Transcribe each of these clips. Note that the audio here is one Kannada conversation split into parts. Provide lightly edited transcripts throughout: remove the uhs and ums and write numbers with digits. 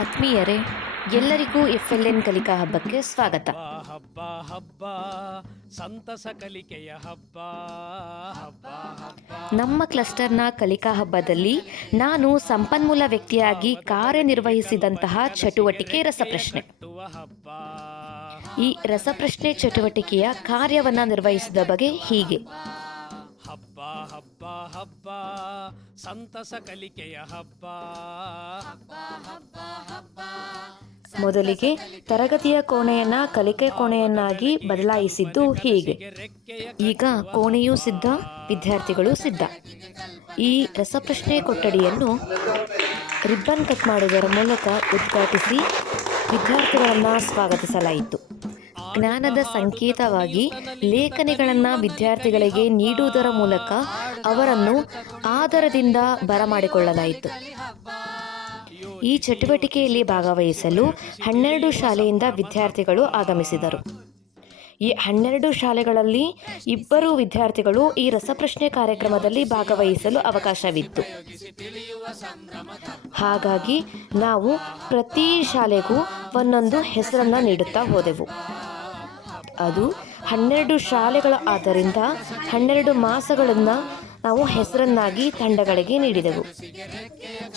ಆತ್ಮೀಯರೇ, ಎಲ್ಲರಿಗೂ FLN ಕಲಿಕಾ ಹಬ್ಬಕ್ಕೆ ಸ್ವಾಗತ. ಹಬ್ಬ ಹಬ್ಬ ಸಂತಸ ಕಲಿಕೆಯ ಹಬ್ಬ ಹಬ್ಬ ಹಬ್ಬ. ನಮ್ಮ ಕ್ಲಸ್ಟರ್ನ ಕಲಿಕಾ ಹಬ್ಬದಲ್ಲಿ ನಾನು ಸಂಪನ್ಮೂಲ ವ್ಯಕ್ತಿಯಾಗಿ ಕಾರ್ಯನಿರ್ವಹಿಸಿದಂತಹ ಚಟುವಟಿಕೆ ರಸಪ್ರಶ್ನೆ. ಹಬ್ಬ ಈ ರಸಪ್ರಶ್ನೆ ಚಟುವಟಿಕೆಯ ಕಾರ್ಯವನ್ನು ನಿರ್ವಹಿಸಿದ ಬಗೆ ಹೀಗೆ. ಹಬ್ಬ ಹಬ್ಬ ಹಬ್ಬ ಸಂತಸ ಕಲಿಕೆಯ ಹಬ್ಬ ಮೊದಲಿಗೆ ತರಗತಿಯ ಕೋಣೆಯನ್ನ ಕಲಿಕೆ ಕೋಣೆಯನ್ನಾಗಿ ಬದಲಾಯಿಸಿದ್ದು ಹೀಗೆ. ಈಗ ಕೋಣೆಯೂ ಸಿದ್ಧ, ವಿದ್ಯಾರ್ಥಿಗಳು ಸಿದ್ಧ. ಈ ರಸಪ್ರಶ್ನೆ ಕೊಠಡಿಯನ್ನು ರಿಬ್ಬನ್ ಕಟ್ ಮಾಡುವುದರ ಮೂಲಕ ಉದ್ಘಾಟಿಸಿ ವಿದ್ಯಾರ್ಥಿಗಳನ್ನು ಸ್ವಾಗತಿಸಲಾಯಿತು. ಜ್ಞಾನದ ಸಂಕೇತವಾಗಿ ಲೇಖನಿಗಳನ್ನು ವಿದ್ಯಾರ್ಥಿಗಳಿಗೆ ನೀಡುವುದರ ಮೂಲಕ ಅವರನ್ನು ಆದರದಿಂದ ಬರಮಾಡಿಕೊಳ್ಳಲಾಯಿತು. ಈ ಚಟುವಟಿಕೆಯಲ್ಲಿ ಭಾಗವಹಿಸಲು 12 ಶಾಲೆಯಿಂದ ವಿದ್ಯಾರ್ಥಿಗಳು ಆಗಮಿಸಿದರು. ಈ 12 ಶಾಲೆಗಳಲ್ಲಿ 2 ವಿದ್ಯಾರ್ಥಿಗಳು ಈ ರಸಪ್ರಶ್ನೆ ಕಾರ್ಯಕ್ರಮದಲ್ಲಿ ಭಾಗವಹಿಸಲು ಅವಕಾಶವಿತ್ತು. ಹಾಗಾಗಿ ನಾವು ಪ್ರತಿ ಶಾಲೆಗೂ ಒಂದೊಂದು ಹೆಸರನ್ನು ನೀಡುತ್ತಾ ಹೋದೆವು. ಅದು 12 ಶಾಲೆಗಳ ಆದ್ದರಿಂದ 12 ಮಾಸಗಳನ್ನು ನಾವು ಹೆಸರನ್ನಾಗಿ ತಂಡಗಳಿಗೆ ನೀಡಿದೆವು.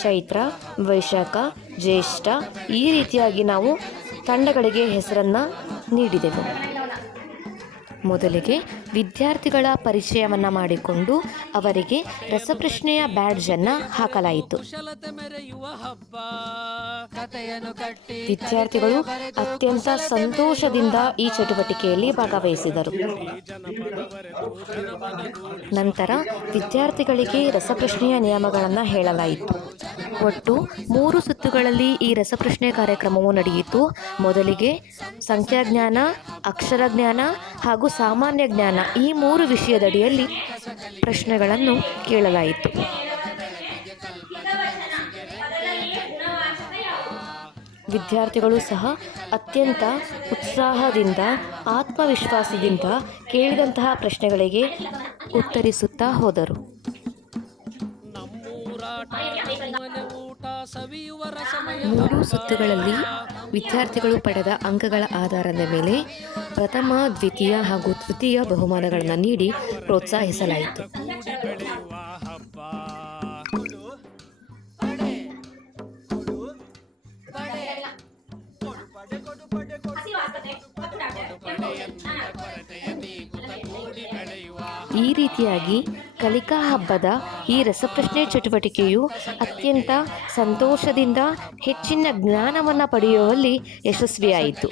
ಚೈತ್ರ, ವೈಶಾಖ, ಜ್ಯೇಷ್ಠ ಈ ರೀತಿಯಾಗಿ ನಾವು ತಂಡಗಳಿಗೆ ಹೆಸರನ್ನು ನೀಡಿದೆವು. ಮೊದಲಿಗೆ ವಿದ್ಯಾರ್ಥಿಗಳ ಪರಿಚಯವನ್ನು ಮಾಡಿಕೊಂಡು ಅವರಿಗೆ ರಸಪ್ರಶ್ನೆಯ ಬ್ಯಾಡ್ಜನ್ನು ಹಾಕಲಾಯಿತು. ವಿದ್ಯಾರ್ಥಿಗಳು ಅತ್ಯಂತ ಸಂತೋಷದಿಂದ ಈ ಚಟುವಟಿಕೆಯಲ್ಲಿ ಭಾಗವಹಿಸಿದರು. ನಂತರ ವಿದ್ಯಾರ್ಥಿಗಳಿಗೆ ರಸಪ್ರಶ್ನೆಯ ನಿಯಮಗಳನ್ನು ಹೇಳಲಾಯಿತು. ಒಟ್ಟು 3 ಸುತ್ತುಗಳಲ್ಲಿ ಈ ರಸಪ್ರಶ್ನೆ ಕಾರ್ಯಕ್ರಮವು ನಡೆಯಿತು. ಮೊದಲಿಗೆ ಸಂಖ್ಯಾಜ್ಞಾನ, ಅಕ್ಷರಜ್ಞಾನ ಹಾಗೂ ಸಾಮಾನ್ಯ ಜ್ಞಾನ ಈ 3 ವಿಷಯದಡಿಯಲ್ಲಿ ಪ್ರಶ್ನೆಗಳನ್ನು ಕೇಳಲಾಯಿತು. ವಿದ್ಯಾರ್ಥಿಗಳು ಸಹ ಅತ್ಯಂತ ಉತ್ಸಾಹದಿಂದ, ಆತ್ಮವಿಶ್ವಾಸದಿಂದ ಕೇಳಿದಂತಹ ಪ್ರಶ್ನೆಗಳಿಗೆ ಉತ್ತರಿಸುತ್ತಾ ಹೋದರು. 3 ಸುತ್ತುಗಳಲ್ಲಿ ವಿದ್ಯಾರ್ಥಿಗಳು ಪಡೆದ ಅಂಕಗಳ ಆಧಾರದ ಮೇಲೆ ಪ್ರಥಮ, ದ್ವಿತೀಯ ಹಾಗೂ ತೃತೀಯ ಬಹುಮಾನಗಳನ್ನು ನೀಡಿ ಪ್ರೋತ್ಸಾಹಿಸಲಾಯಿತು. ಈ ರೀತಿಯಾಗಿ ಕಲಿಕಾ ಹಬ್ಬದ ಈ ರಸಪ್ರಶ್ನೆ ಚಟುವಟಿಕೆಯು ಅತ್ಯಂತ ಸಂತೋಷದಿಂದ ಹೆಚ್ಚಿನ ಜ್ಞಾನವನ್ನು ಪಡೆಯುವಲ್ಲಿ ಯಶಸ್ವಿಯಾಯಿತು.